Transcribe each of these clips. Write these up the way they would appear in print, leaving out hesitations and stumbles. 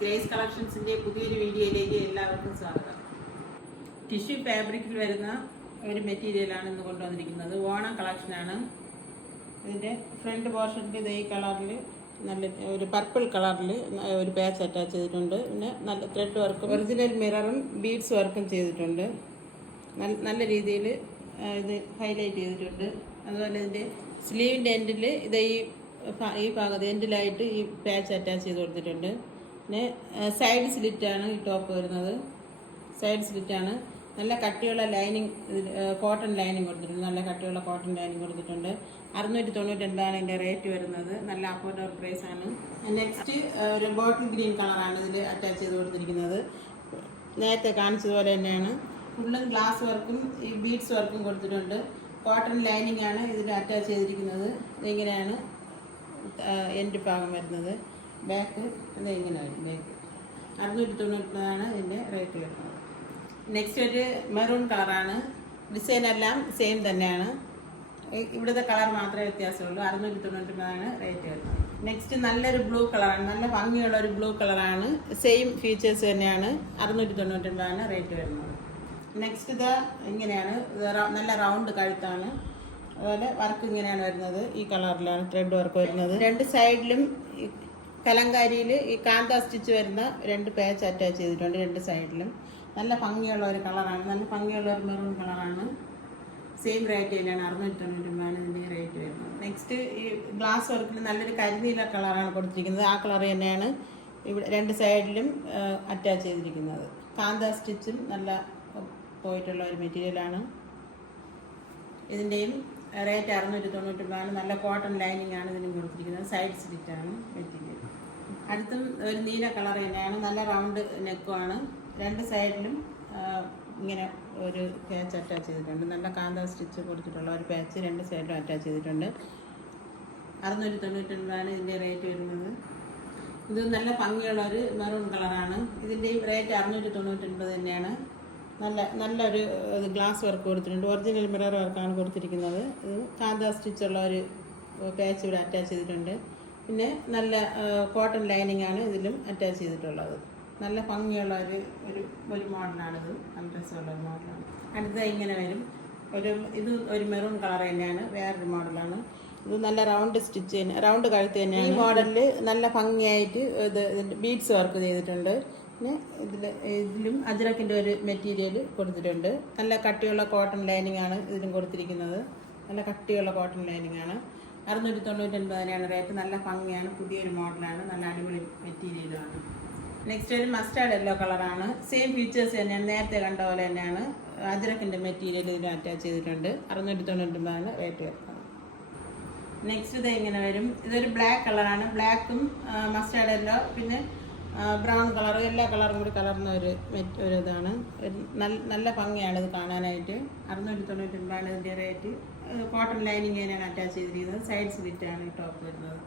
Grace കളക്ഷൻസിൻ്റെ പുതിയൊരു വീഡിയോയിലേക്ക് എല്ലാവർക്കും സ്വാഗതം. ടിഷ്യൂ ഫാബ്രിക്കിൽ വരുന്ന ഒരു മെറ്റീരിയലാണ് ഇന്ന് കൊണ്ടുവന്നിരിക്കുന്നത്. ഓണം കളക്ഷനാണ്. ഇതിൻ്റെ ഫ്രണ്ട് പോർഷനിൽ ഈ കളറിൽ നല്ല ഒരു പർപ്പിൾ കളറിൽ ഒരു പാച്ച് അറ്റാച്ച് ചെയ്തിട്ടുണ്ട്. പിന്നെ നല്ല ത്രെഡ് വർക്കും ഒറിജിനൽ മിററും ബീഡ്സ് വർക്കും ചെയ്തിട്ടുണ്ട്. നല്ല രീതിയിൽ ഇത് ഹൈലൈറ്റ് ചെയ്തിട്ടുണ്ട്. അതുപോലെ ഇതിൻ്റെ സ്ലീവിൻ്റെ എൻഡിൽ ഇത് ഈ ഭാഗത്ത് എൻഡിലായിട്ട് ഈ പാച്ച് അറ്റാച്ച് ചെയ്ത് കൊടുത്തിട്ടുണ്ട്. പിന്നെ സൈഡ് സ്ലിറ്റാണ് ഈ ടോപ്പ് വരുന്നത്. സൈഡ് സ്ലിറ്റാണ്. നല്ല കട്ടിയുള്ള ലൈനിങ്, കോട്ടൺ ലൈനിങ് കൊടുത്തിട്ടുണ്ട്. നല്ല കട്ടിയുള്ള കോട്ടൺ ലൈനിങ് കൊടുത്തിട്ടുണ്ട്. 699 ഇതിൻ്റെ റേറ്റ് വരുന്നത്. നല്ല അഫോർഡബിൾ പ്രൈസാണ്. നെക്സ്റ്റ് ഒരു ബോട്ടിൽ ഗ്രീൻ കളറാണ് ഇതിൽ അറ്റാച്ച് ചെയ്ത് കൊടുത്തിരിക്കുന്നത്. നേരത്തെ കാണിച്ചതുപോലെ തന്നെയാണ്. ഫുള്ളും ഗ്ലാസ് വർക്കും ഈ ബീഡ്സ് വർക്കും കൊടുത്തിട്ടുണ്ട്. കോട്ടൺ ലൈനിങ് ആണ് ഇതിൽ അറ്റാച്ച് ചെയ്തിരിക്കുന്നത്. ഇതിങ്ങനെയാണ് എൻഡ് ഭാഗം വരുന്നത്. ബാക്ക് ഇങ്ങനെ വരും. ബാക്ക് 699 ഇതിൻ്റെ റേറ്റ് വരുന്നത്. നെക്സ്റ്റ് ഒരു മെറൂൺ കളറാണ്. ഡിസൈൻ എല്ലാം സെയിം തന്നെയാണ്. ഇവിടുത്തെ കളർ മാത്രമേ വ്യത്യാസമുള്ളൂ. 699 റേറ്റ് വരുന്നത്. നെക്സ്റ്റ് നല്ലൊരു ബ്ലൂ കളറാണ്. നല്ല ഭംഗിയുള്ള ഒരു ബ്ലൂ കളറാണ്. സെയിം ഫീച്ചേഴ്സ് തന്നെയാണ്. 699 റേറ്റ് വരുന്നത്. നെക്സ്റ്റ് ഇത് ഇങ്ങനെയാണ്. നല്ല റൗണ്ട് കഴുത്താണ്. അതുപോലെ വർക്ക് ഇങ്ങനെയാണ് വരുന്നത്. ഈ കളറിലാണ് ത്രെഡ് വർക്ക് വരുന്നത്. രണ്ട് സൈഡിലും കലങ്കാരിയിൽ ഈ കാന്ത സ്റ്റിച്ച് വരുന്ന 2 പാച്ച് അറ്റാച്ച് ചെയ്തിട്ടുണ്ട്. 2 സൈഡിലും നല്ല ഭംഗിയുള്ള ഒരു കളറാണ്. നല്ല ഭംഗിയുള്ള ഒരു മെറൂൺ കളറാണ്. സെയിം റേറ്റ് തന്നെയാണ്. 699 ഇതിൻ്റെ റേറ്റ് വരുന്നത്. നെക്സ്റ്റ് ഈ ഗ്ലാസ് വർക്കിൽ നല്ലൊരു കരിനീല കളറാണ് കൊടുത്തിരിക്കുന്നത്. ആ കളർ തന്നെയാണ് ഇവിടെ 2 സൈഡിലും അറ്റാച്ച് ചെയ്തിരിക്കുന്നത്. കാന്ത സ്റ്റിച്ചും നല്ല പോയിട്ടുള്ള ഒരു മെറ്റീരിയലാണ്. ഇതിൻ്റെയും റേറ്റ് 699. നല്ല കോട്ടൺ ലൈനിങ് ആണ് ഇതിനും കൊടുത്തിരിക്കുന്നത്. സൈഡ് സ്ലിറ്റാണ് മെറ്റീരിയൽ. അടുത്തും ഒരു നീല കളർ തന്നെയാണ്. നല്ല റൗണ്ട് നെക്കുമാണ്. 2 സൈഡിലും ഇങ്ങനെ ഒരു പാച്ച് അറ്റാച്ച് ചെയ്തിട്ടുണ്ട്. നല്ല കാന്ത സ്റ്റിച്ച് കൊടുത്തിട്ടുള്ള ഒരു പാച്ച് 2 സൈഡിലും അറ്റാച്ച് ചെയ്തിട്ടുണ്ട്. 699 ഇതിൻ്റെ റേറ്റ് വരുന്നത്. ഇത് നല്ല ഭംഗിയുള്ള ഒരു മെറൂൺ കളറാണ്. ഇതിൻ്റെയും റേറ്റ് 699 തന്നെയാണ്. നല്ലൊരു ഗ്ലാസ് വർക്ക് കൊടുത്തിട്ടുണ്ട്. ഒറിജിനൽ മിറർ വർക്കാണ് കൊടുത്തിരിക്കുന്നത്. ഇത് കാന്ത സ്റ്റിച്ചുള്ള ഒരു പാച്ച് ഇവിടെ അറ്റാച്ച് ചെയ്തിട്ടുണ്ട്. പിന്നെ നല്ല കോട്ടൺ ലൈനിങ് ആണ് ഇതിലും അറ്റാച്ച് ചെയ്തിട്ടുള്ളത്. നല്ല ഭംഗിയുള്ള ഒരു മോഡലാണിത്. നല്ല രസമുള്ള ഒരു മോഡലാണ്. അടുത്ത ഇങ്ങനെ വരും. ഇത് ഒരു മെറൂൺ കളർ തന്നെയാണ്. വേറൊരു മോഡലാണ്. ഇത് നല്ല റൗണ്ട് സ്റ്റിച്ച് തന്നെ, റൗണ്ട് കഴുത്ത് തന്നെയാണ്. ഈ മോഡലിൽ നല്ല ഭംഗിയായിട്ട് ഇത് ബീഡ്സ് വർക്ക് ചെയ്തിട്ടുണ്ട്. പിന്നെ ഇതിലും അജ്രക്കിൻ്റെ ഒരു മെറ്റീരിയൽ കൊടുത്തിട്ടുണ്ട്. നല്ല കട്ടിയുള്ള കോട്ടൺ ലൈനിങ് ആണ് ഇതിലും കൊടുത്തിരിക്കുന്നത്. നല്ല കട്ടിയുള്ള കോട്ടൺ ലൈനിങ് ആണ്. 699 റേറ്റ്. നല്ല ഭംഗിയാണ്. പുതിയൊരു മോഡലാണ്. നല്ല അടിപൊളി മെറ്റീരിയലാണ്. നെക്സ്റ്റ് ഒരു മസ്റ്റാർഡ് യെല്ലോ കളറാണ്. സെയിം ഫീച്ചേഴ്സ് തന്നെയാണ്. നേരത്തെ കണ്ട പോലെ തന്നെയാണ്. അജ്രക്കിൻ്റെ മെറ്റീരിയൽ ഇതിൽ അറ്റാച്ച് ചെയ്തിട്ടുണ്ട്. 699 റേറ്റ് വരുന്നത്. നെക്സ്റ്റ് ഇത് ഇങ്ങനെ വരും. ഇതൊരു ബ്ലാക്ക് കളറാണ്. ബ്ലാക്കും മസ്റ്റാർഡ് യെല്ലോ പിന്നെ ബ്രൗൺ കളർ, എല്ലാ കളറും കൂടി കലർന്ന ഒരു ഇതാണ്. നല്ല ഭംഗിയാണ് ഇത് കാണാനായിട്ട്. 699 ഇതിൻ്റെ റേറ്റ്. കോട്ടൺ ലൈനിങ് തന്നെയാണ് അറ്റാച്ച് ചെയ്തിരിക്കുന്നത്. സൈഡ് സ്ലിറ്റാണ് ഈ ടോപ്പ് വരുന്നത്.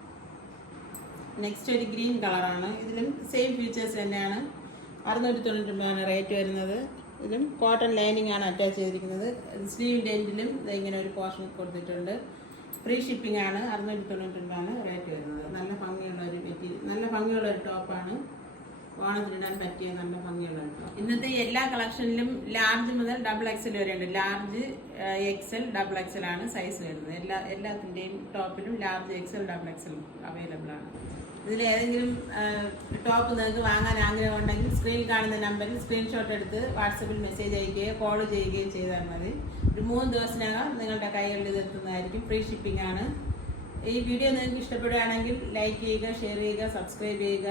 നെക്സ്റ്റ് ഒരു ഗ്രീൻ കളറാണ്. ഇതിലും സെയിം ഫീച്ചേഴ്സ് തന്നെയാണ്. 699 റേറ്റ് വരുന്നത്. ഇതിലും കോട്ടൺ ലൈനിങ് ആണ് അറ്റാച്ച് ചെയ്തിരിക്കുന്നത്. സ്ലീവിൻ്റെ എൻഡിലും ഇങ്ങനെ ഒരു പോർഷൻ കൊടുത്തിട്ടുണ്ട്. ഫ്രീ ഷിപ്പിംഗ് ആണ്. 699 റേറ്റ് വരുന്നത്. നല്ല ഭംഗിയുള്ള ഒരു മെറ്റീരിയൽ, നല്ല ഭംഗിയുള്ള ഒരു ടോപ്പാണ്. ഓണത്തിനിടാൻ പറ്റിയ നല്ല ഭംഗിയുള്ള ഒരു ടോപ്പ്. ഇന്നത്തെ എല്ലാ കളക്ഷനിലും ലാർജ് മുതൽ XXL വരെ ഉണ്ട്. ലാർജ്, XL, XXL ആണ് സൈസ് വരുന്നത്. എല്ലാത്തിൻ്റെയും ടോപ്പിലും ലാർജ്, XL, XXL അവൈലബിൾ ആണ്. ഇതിൽ ഏതെങ്കിലും ടോപ്പ് നിങ്ങൾക്ക് വാങ്ങാൻ ആഗ്രഹം ഉണ്ടെങ്കിൽ സ്ക്രീനിൽ കാണുന്ന നമ്പറിൽ സ്ക്രീൻഷോട്ട് എടുത്ത് വാട്സപ്പിൽ മെസ്സേജ് അയക്കുകയോ കോൾ ചെയ്യുകയോ ചെയ്താൽ മതി. ഒരു 3 ദിവസത്തിനകം നിങ്ങളുടെ കൈകളിൽ ഇതെത്തുന്നതായിരിക്കും. ഫ്രീ ഷിപ്പിംഗ് ആണ്. ഈ വീഡിയോ നിങ്ങൾക്ക് ഇഷ്ടപ്പെടുകയാണെങ്കിൽ ലൈക്ക് ചെയ്യുക, ഷെയർ ചെയ്യുക, സബ്സ്ക്രൈബ് ചെയ്യുക.